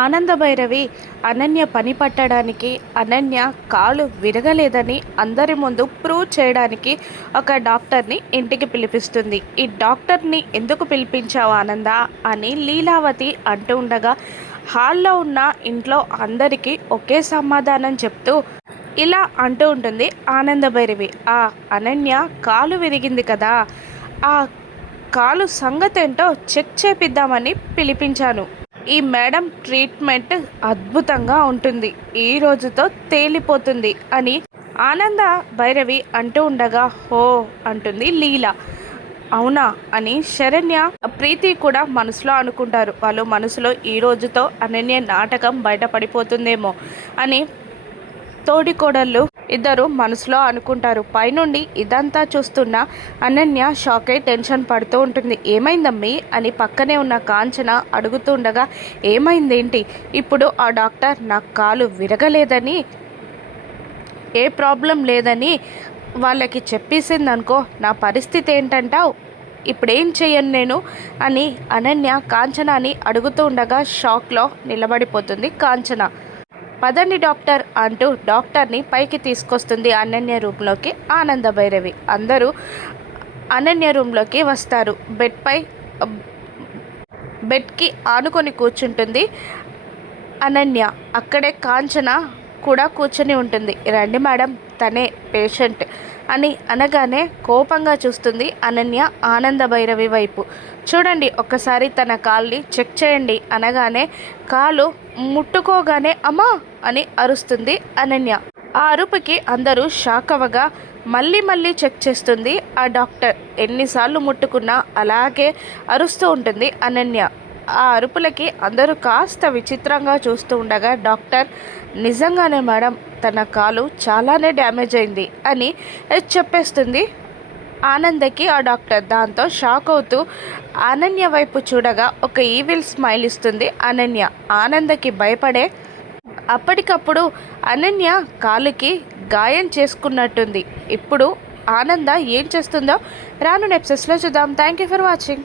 ఆనందభైరవి అనన్య పని పట్టడానికి, అనన్య కాలు విరగలేదని అందరి ముందు ప్రూవ్ చేయడానికి ఒక డాక్టర్ని ఇంటికి పిలిపిస్తుంది. ఈ డాక్టర్ని ఎందుకు పిలిపించావు ఆనంద అని లీలావతి అంటూ ఉండగా, హాల్లో ఉన్న ఇంట్లో అందరికీ ఒకే సమాధానం చెప్తూ ఇలా అంటూ ఉంటుంది ఆనందభైరవి. ఆ అనన్య కాలు విరిగింది కదా, ఆ కాలు సంగతేంటో చెక్ చేపిద్దామని పిలిపించాను. ఈ మేడం ట్రీట్మెంట్ అద్భుతంగా ఉంటుంది, ఈ రోజుతో తేలిపోతుంది అని ఆనంద భైరవి అంటూ ఉండగా, హో అంటుంది లీల. అవునా అని శరణ్య, ప్రీతి కూడా మనసులో అనుకుంటారు. వాళ్ళు మనసులో ఈ రోజుతో అనన్య నాటకం బయటపడిపోతుందేమో అని తోడికోడళ్ళు ఇద్దరు మనసులో అనుకుంటారు. పైనుండి ఇదంతా చూస్తున్న అనన్య షాక్ అయి టెన్షన్ పడుతూ ఉంటుంది. ఏమైందమ్మీ అని పక్కనే ఉన్న కాంచన అడుగుతూ ఉండగా, ఏమైందేంటి? ఇప్పుడు ఆ డాక్టర్ నా కాలు విరగలేదని, ఏ ప్రాబ్లం లేదని వాళ్ళకి చెప్పేసిందనుకో, నా పరిస్థితి ఏంటంటావు? ఇప్పుడేం చెయ్యను నేను అని అనన్య కాంచనాని అడుగుతూ ఉండగా షాక్లో నిలబడిపోతుంది కాంచన. పదండి డాక్టర్ అంటూ డాక్టర్ని పైకి తీసుకొస్తుంది అనన్య రూమ్లోకి ఆనందభైరవి. అందరూ అనన్య రూమ్లోకి వస్తారు. బెడ్కి ఆనుకొని కూర్చుంటుంది అనన్య. అక్కడే కాంచన కూడా కూర్చొని ఉంటుంది. రండి మేడం, తనే పేషెంట్ అని అనగానే కోపంగా చూస్తుంది అనన్య ఆనందభైరవి వైపు. చూడండి, ఒక్కసారి తన కాల్ని చెక్ చేయండి అనగానే కాలు ముట్టుకోగానే అమ్మా అని అరుస్తుంది అనన్య. ఆ అరుపుకి అందరూ షాక్ అవ్వగా మళ్ళీ చెక్ చేస్తుంది ఆ డాక్టర్. ఎన్నిసార్లు ముట్టుకున్నా అలాగే అరుస్తూ ఉంటుంది అనన్య. ఆ అరుపులకి అందరూ కాస్త విచిత్రంగా చూస్తూ ఉండగా డాక్టర్, నిజంగానే మేడం తన కాలు చాలానే డ్యామేజ్ అయింది అని చెప్పేస్తుంది ఆనందకి ఆ డాక్టర్. దాంతో షాక్ అవుతూ అనన్య వైపు చూడగా ఒక ఈవిల్ స్మైల్ ఇస్తుంది అనన్య. ఆనందకి భయపడే అప్పటికప్పుడు అనన్య కాలుకి గాయం చేసుకున్నట్టుంది. ఇప్పుడు ఆనంద ఏం చేస్తుందో రాను ఎపిసోడ్స్లో చూద్దాం. Thank you for watching.